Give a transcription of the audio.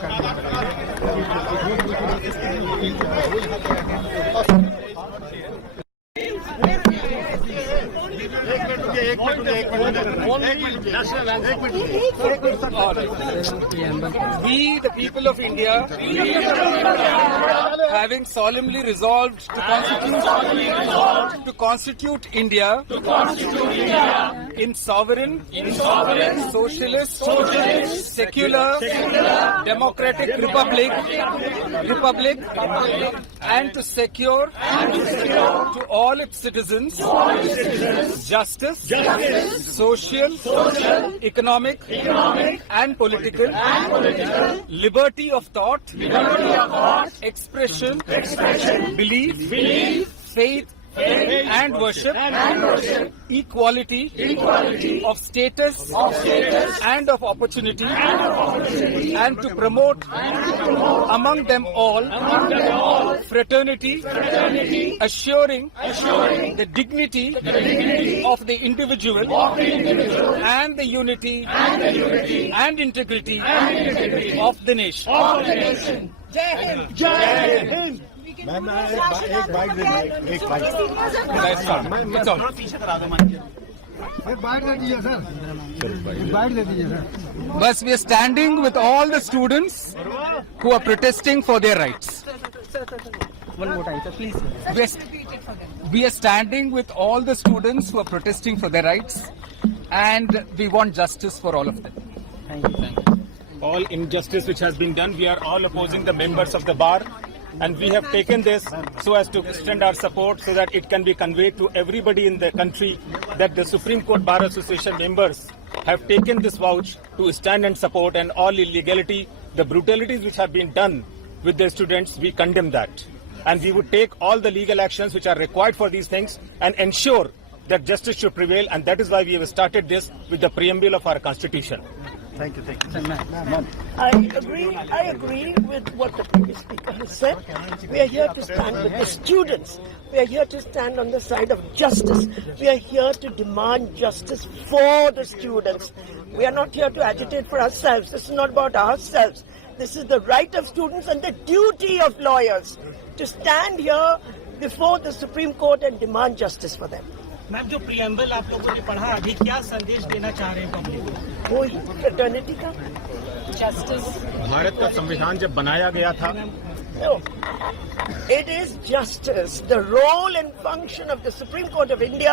We, the people of India, having solemnly resolved to constitute India in sovereign, socialist, secular, democratic republic, and to secure to all its citizens justice, social, economic, and political liberty of thought, expression, belief, faith, and worship, equality of status and of opportunity, and to promote among them all fraternity, assuring the dignity of the individual and the unity and integrity of the nation. Jai Hind. Ma'am एक bite दे दीजिए, एक bite दे दीजिए sir, bite दे दीजिए sir. Thus, we are standing with all the students who are protesting for their rights. One more time, sir, please. We are standing with all the students who are protesting for their rights, and we want justice for all of them. Thank you. All injustice which has been done, we are all opposing the members of the bar, and we have taken this so as to extend our support so that it can be conveyed to everybody in the country that the Supreme Court Bar Association members have taken this vouch to stand and support, and all illegality, the brutalities which have been done with the students, we condemn that. And we would take all the legal actions which are required for these things and ensure that justice should prevail, and that is why we have started this with the preamble of our constitution. Thank you. I agree with what the previous speaker has said. We are here to stand with the students. We are here to stand on the side of justice. We are here to demand justice for the students. We are not here to agitate for ourselves. This is not about ourselves. This is the right of students and the duty of lawyers to stand here before the Supreme Court and demand justice for them. Ma'am, जो preamble आप लोगों ने पढ़ा, अभी क्या संदेश देना चाह रहे हैं पब्लिक को? वो फ्रेटर्निटी का, जस्टिस. भारत का संविधान जब बनाया गया था, it is justice. The role and function of the Supreme Court of India